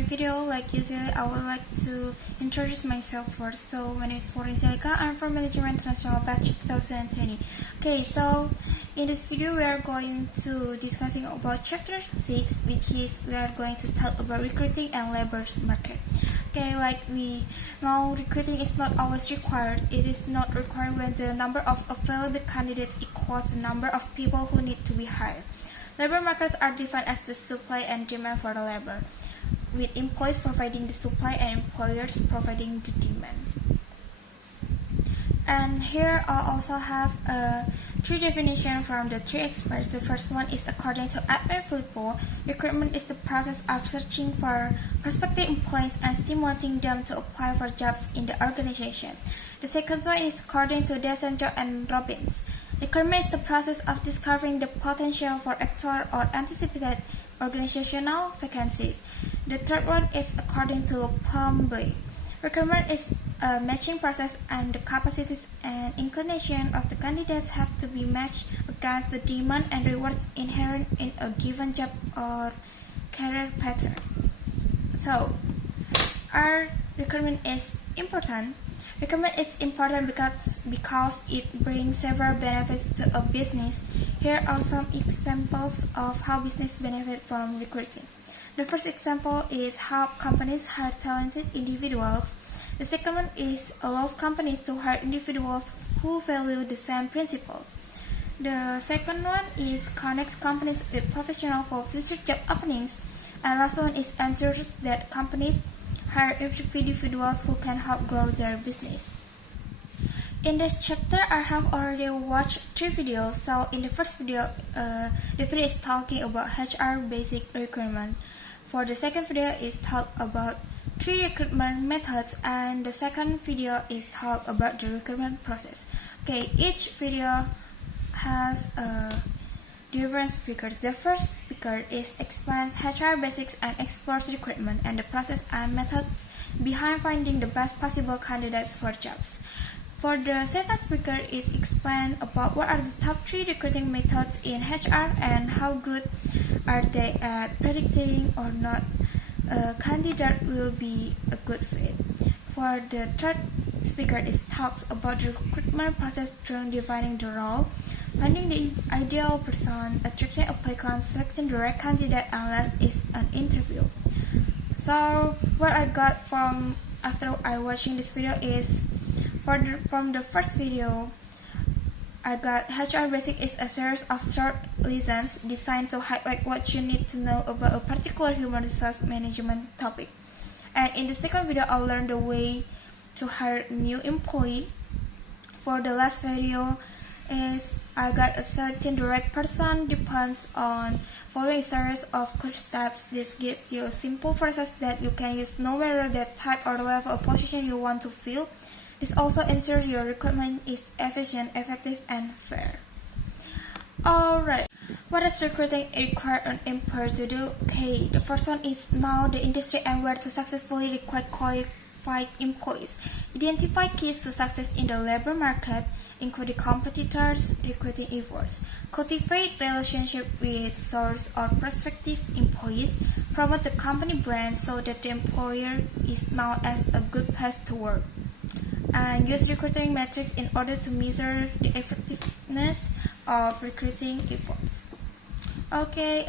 my video, like usually, I would like to introduce myself first. So my name is Florin Selika. I'm from Management International Batch 2020. Okay, so in this video we are going to discussing about chapter 6, which is we are going to talk about recruiting and labor market. Okay, like we know, recruiting is not always required. It is not required when the number of available candidates equals the number of people who need to be hired. Labor markets are defined as the supply and demand for the labor, with employees providing the supply and employers providing the demand. And here I also have three definitions from the three experts. The first one is according to Edmund Filippo, recruitment is the process of searching for prospective employees and stimulating them to apply for jobs in the organization. The second one is according to Desenjo and Robbins. Recruitment is the process of discovering the potential for actual or anticipated organizational vacancies. The third one is according to Plumbley. Recruitment is a matching process, and the capacities and inclination of the candidates have to be matched against the demand and rewards inherent in a given job or career pattern. So, our recruitment is important. Recruitment is important because it brings several benefits to a business. Here are some examples of how business benefit from recruiting. The first example is how companies hire talented individuals. The second one is allows companies to hire individuals who value the same principles. The second one is connects companies with professionals for future job openings. And last one is ensures that companies hire individuals who can help grow their business. In this chapter, I have already watched 3 videos. So in the first video, the video is talking about HR basic recruitment. For the second video is talk about 3 recruitment methods, and the second video is talk about the recruitment process. Okay, each video has different speakers. The first speaker is explains HR basics and explores recruitment and the process and methods behind finding the best possible candidates for jobs. For the second speaker is explain about what are the top 3 recruiting methods in HR and how good are they at predicting or not a candidate will be a good fit. For the third speaker is talks about the recruitment process during defining the role, finding the ideal person, attracting applicants, selecting the right candidate, and last is an interview. So what I got from after I watching this video is from the first video, I got HR Basic is a series of short lessons designed to highlight what you need to know about a particular human resource management topic. And in the second video, I'll learn the way to hire a new employee. For the last video is I got a selecting the right person depends on following a series of clear steps. This gives you a simple process that you can use no matter the type or level of position you want to fill. This also ensures your recruitment is efficient, effective, and fair. Alright, what does recruiting require an employer to do? Okay, the first one is know the industry and where to successfully recruit qualified employees. Identify keys to success in the labor market, including competitors, recruiting efforts. Cultivate relationship with source or prospective employees. Promote the company brand so that the employer is known as a good place to work. And use recruiting metrics in order to measure the effectiveness of recruiting efforts. Okay,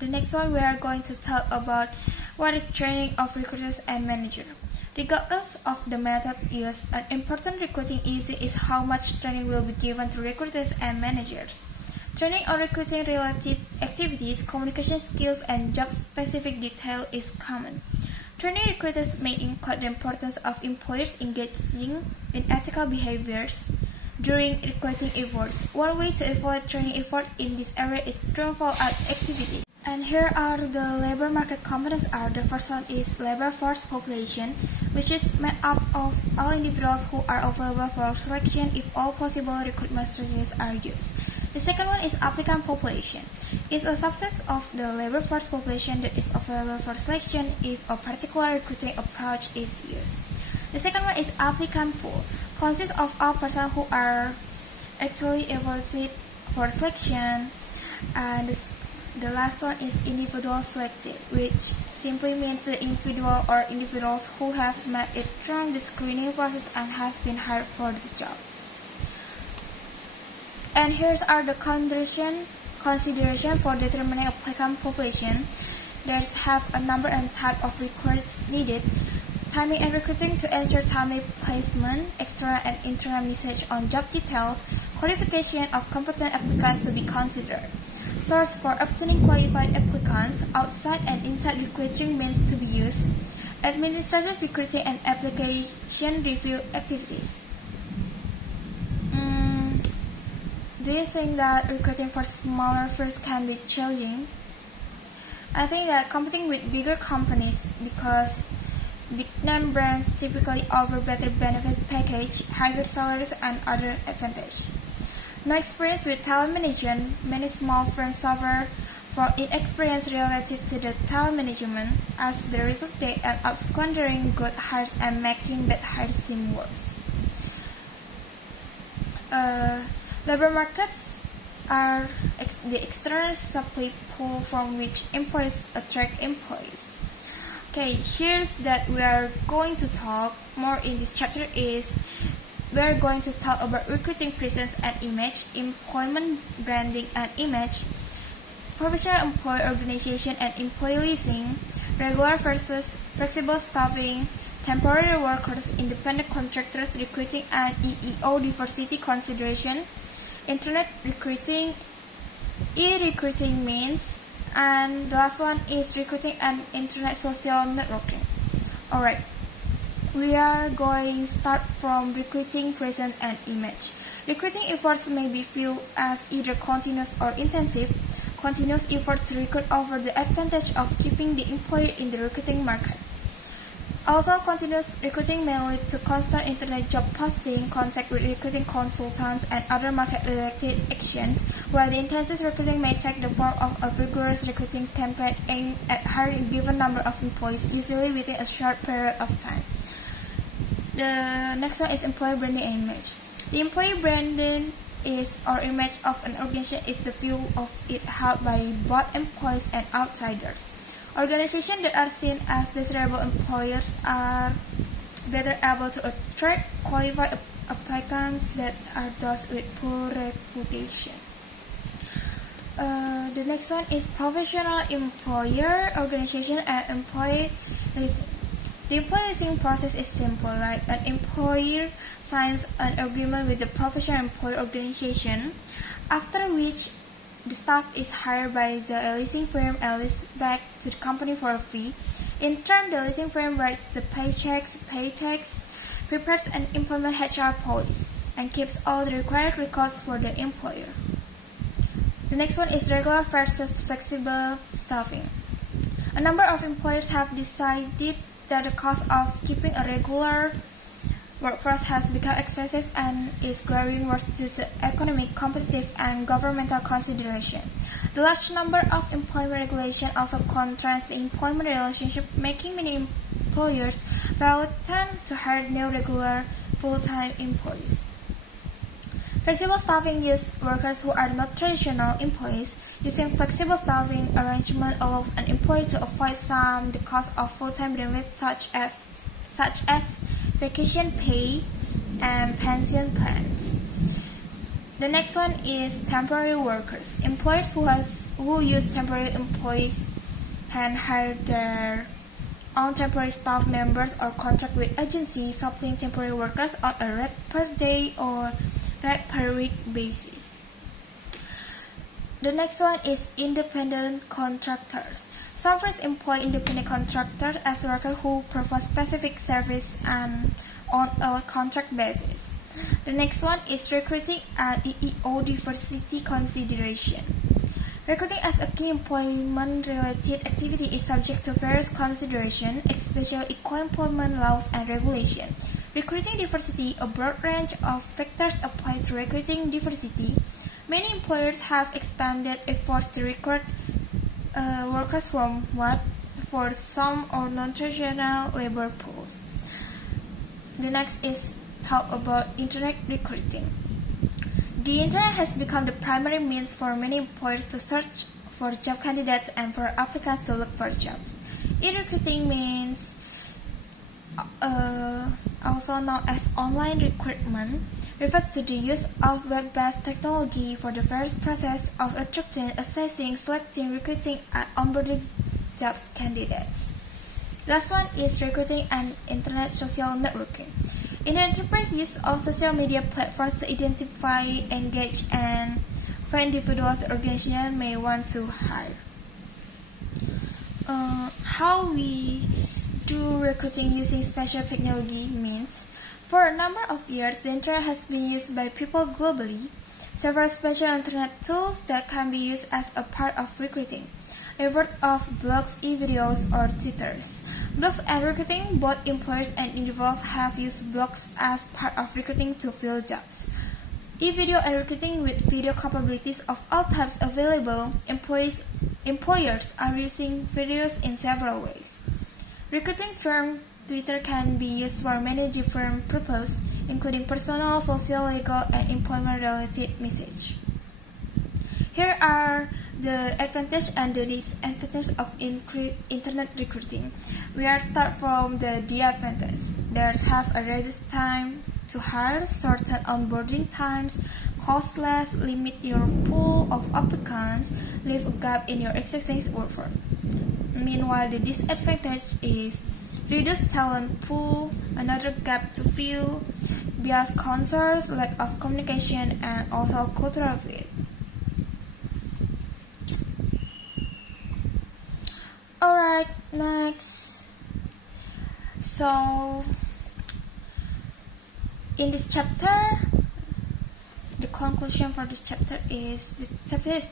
the next one we are going to talk about what is training of recruiters and managers. Regardless of the method used, an important recruiting issue is how much training will be given to recruiters and managers. Training on recruiting related activities, communication skills, and job-specific detail is common. Training recruiters may include the importance of employers engaging in ethical behaviors during recruiting efforts. One way to evaluate training effort in this area is through follow-up activities. And here are the labor market components are. The first one is labor force population, which is made up of all individuals who are available for selection if all possible recruitment strategies are used. The second one is applicant population. It's a subset of the labor force population that is available for selection if a particular recruiting approach is used. The second one is applicant pool. Consists of all persons who are actually evaluated for selection, and The last one is individual selected, which simply means the individual or individuals who have met it through the screening process and have been hired for the job. And here are the consideration for determining applicant population. There's have a number and type of recruits needed, timing and recruiting to ensure timely placement, external and internal research on job details, qualification of competent applicants to be considered, source for obtaining qualified applicants, outside and inside recruiting means to be used, administrative recruiting and application review activities. Do you think that recruiting for smaller firms can be challenging? I think that competing with bigger companies because big name brands typically offer better benefit package, higher salaries, and other advantages. No experience with talent management, many small firms suffer from inexperience related to the talent management. As the result, they end up squandering good hires and making bad hires seem worse. Labor markets are the external supply pool from which employers attract employees. Okay, here's that we are going to talk more in this chapter is we are going to talk about recruiting presence and image, employment branding and image, professional employee organization and employee leasing, regular versus flexible staffing, temporary workers, independent contractors, recruiting and EEO diversity consideration, internet recruiting, e-recruiting means, and the last one is recruiting and internet social networking. Alright, we are going to start from recruiting presence and image. Recruiting efforts may be viewed as either continuous or intensive. Continuous efforts to recruit offer the advantage of keeping the employee in the recruiting market. Also, continuous recruiting may lead to constant internet job posting, contact with recruiting consultants, and other market-related actions, while the intensive recruiting may take the form of a vigorous recruiting campaign aimed at hiring a given number of employees, usually within a short period of time. The next one is employee branding and image. The employee branding is or image of an organization is the view of it held by both employees and outsiders. Organizations that are seen as desirable employers are better able to attract qualified applicants that are those with poor reputation. The next one is professional employer organization and employee leasing. The employee leasing process is simple, like an employer signs an agreement with the professional employee organization, after which the staff is hired by the leasing firm and leased back to the company for a fee. In turn, the leasing firm writes the paychecks, pay tax, prepares and implements HR policies, and keeps all the required records for the employer. The next one is regular versus flexible staffing. A number of employers have decided that the cost of keeping a regular workforce has become excessive and is growing worse due to economic, competitive, and governmental consideration. The large number of employment regulations also contrasts the employment relationship, making many employers reluctant to hire new regular full-time employees. Flexible staffing uses workers who are not traditional employees. Using flexible staffing arrangement allows an employer to avoid some the cost of full-time benefits such as vacation pay and pension plans. The next one is temporary workers. Employers who use temporary employees can hire their own temporary staff members or contract with agencies supplying temporary workers on a rate per day or rate per week basis. The next one is independent contractors. Some firms employ independent contractors as workers who provide specific service and on a contract basis. The next one is recruiting and EEO diversity consideration. Recruiting as a key employment-related activity is subject to various considerations, especially equal employment laws and regulations. Recruiting diversity, a broad range of factors apply to recruiting diversity. Many employers have expanded efforts to recruit workers from for some or non-traditional labor pools. The next is talk about internet recruiting. The internet has become the primary means for many employers to search for job candidates and for applicants to look for jobs. E-recruiting means also known as online recruitment, refers to the use of web-based technology for the various process of attracting, assessing, selecting, recruiting, and onboarding job candidates. Last one is recruiting and internet social networking. In enterprise use of social media platforms to identify, engage, and find individuals the organization may want to hire. How we do recruiting using special technology means, for a number of years, the internet has been used by people globally. Several special internet tools that can be used as a part of recruiting. A word of blogs, e-videos, or Twitters. Blogs and recruiting, both employers and individuals have used blogs as part of recruiting to fill jobs. E-video and recruiting with video capabilities of all types available, employers are using videos in several ways. Recruiting term Twitter can be used for many different purposes, including personal, social, legal, and employment-related messages. Here are the advantages and the disadvantages of internet recruiting. We are start from the advantage. There's have a reduced time to hire, shorten onboarding times, cost less, limit your pool of applicants, leave a gap in your existing workforce. Meanwhile, the disadvantage is reduced talent pool, another gap to fill, bias concerns, lack of communication, and also cultural fit. Alright, next. So, in this chapter, the conclusion for this chapter is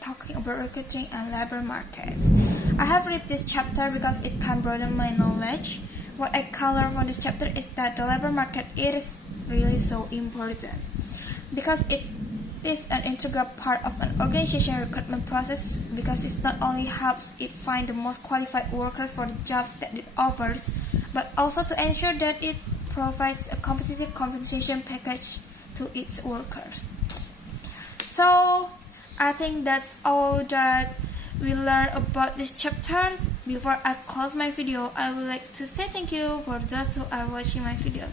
talking about recruiting and labor markets. I have read this chapter because it can broaden my knowledge. What I can learn from this chapter is that the labor market is really so important because it is an integral part of an organization recruitment process, because it not only helps it find the most qualified workers for the jobs that it offers, but also to ensure that it provides a competitive compensation package to its workers. So I think that's all that we learned about this chapter. Before I close my video, I would like to say thank you for those who are watching my video.